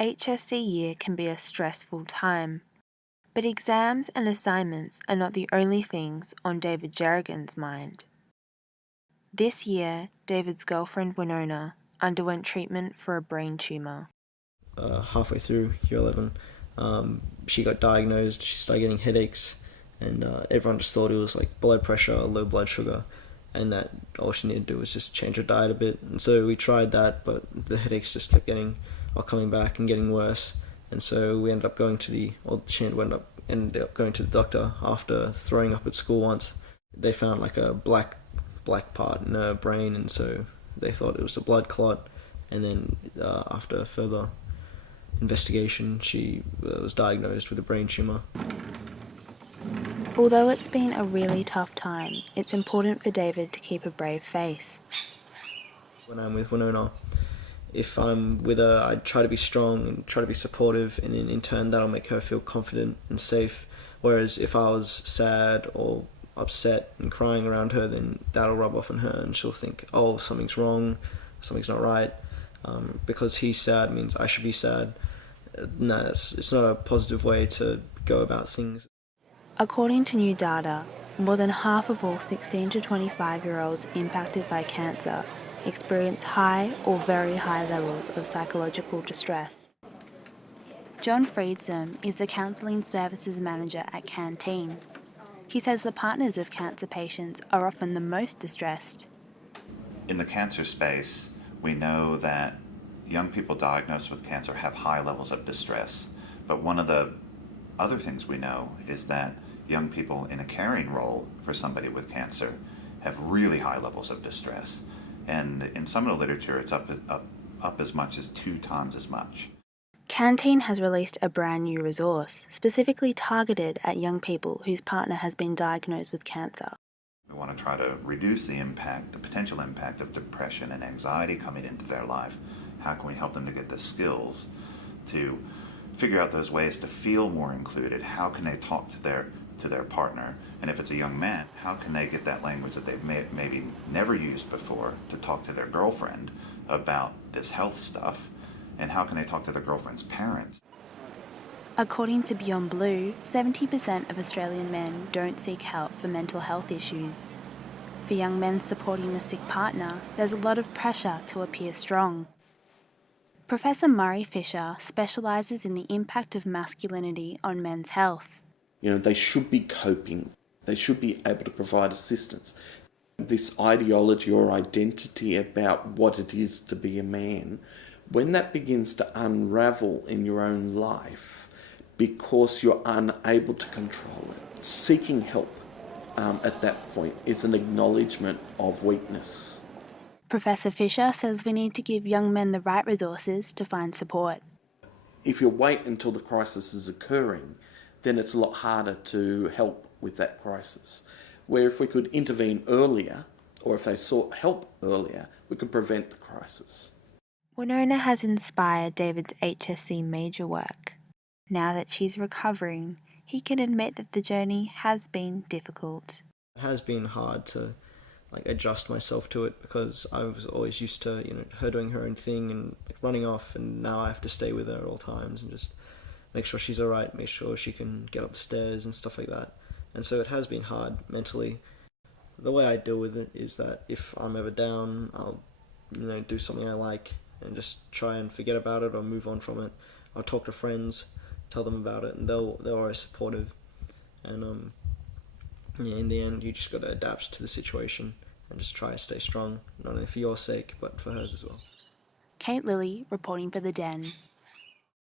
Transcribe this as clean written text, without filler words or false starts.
HSC year can be a stressful time, but exams and assignments are not the only things on David Jerogin's mind. This year, David's girlfriend Winona underwent treatment for a brain tumour. Halfway through year 11, she got diagnosed, she started getting headaches, and everyone just thought it was like blood pressure, low blood sugar, and that all she needed to do was just change her diet a bit. And so we tried that, but the headaches just kept coming back and getting worse. And so we ended up going to she ended up going to the doctor after throwing up at school once. They found like a black part in her brain, and so they thought it was a blood clot. And then after further investigation, she was diagnosed with a brain tumour. Although it's been a really tough time, it's important for David to keep a brave face. When I'm with Winona, if I'm with her, I try to be strong and try to be supportive, and in turn that'll make her feel confident and safe. Whereas if I was sad or upset and crying around her, then that'll rub off on her and she'll think, oh, something's wrong, something's not right. Because he's sad means I should be sad. No, it's not a positive way to go about things. According to new data, more than half of all 16 to 25-year-olds impacted by cancer experience high or very high levels of psychological distress. John Friedsom is the Counselling Services Manager at CanTeen. He says the partners of cancer patients are often the most distressed. In the cancer space, we know that young people diagnosed with cancer have high levels of distress. But one of the other things we know is that young people in a caring role for somebody with cancer have really high levels of distress. And in some of the literature, it's up as much as 2 times as much. CanTeen has released a brand new resource specifically targeted at young people whose partner has been diagnosed with cancer. We want to try to reduce the potential impact of depression and anxiety coming into their life. How can we help them to get the skills to figure out those ways to feel more included? How can they talk to their partner? And if it's a young man, how can they get that language that they've maybe never used before to talk to their girlfriend about this health stuff? And how can they talk to their girlfriend's parents? According to Beyond Blue, 70% of Australian men don't seek help for mental health issues. For young men supporting a sick partner, there's a lot of pressure to appear strong. Professor Murray Fisher specialises in the impact of masculinity on men's health. They should be coping. They should be able to provide assistance. This ideology or identity about what it is to be a man, when that begins to unravel in your own life because you're unable to control it, seeking help at that point is an acknowledgement of weakness. Professor Fisher says we need to give young men the right resources to find support. If you wait until the crisis is occurring, then it's a lot harder to help with that crisis. Where if we could intervene earlier, or if they sought help earlier, we could prevent the crisis. Winona has inspired David's HSC major work. Now that she's recovering, he can admit that the journey has been difficult. It has been hard to adjust myself to it because I was always used to her doing her own thing and running off, and now I have to stay with her at all times and just make sure she's alright, make sure she can get up the stairs and stuff like that. And so it has been hard mentally. The way I deal with it is that if I'm ever down, I'll do something I like and just try and forget about it or move on from it. I'll talk to friends, tell them about it, and they're always supportive. And in the end, you just got to adapt to the situation and just try to stay strong, not only for your sake, but for hers as well. Kate Lilly reporting for The Den.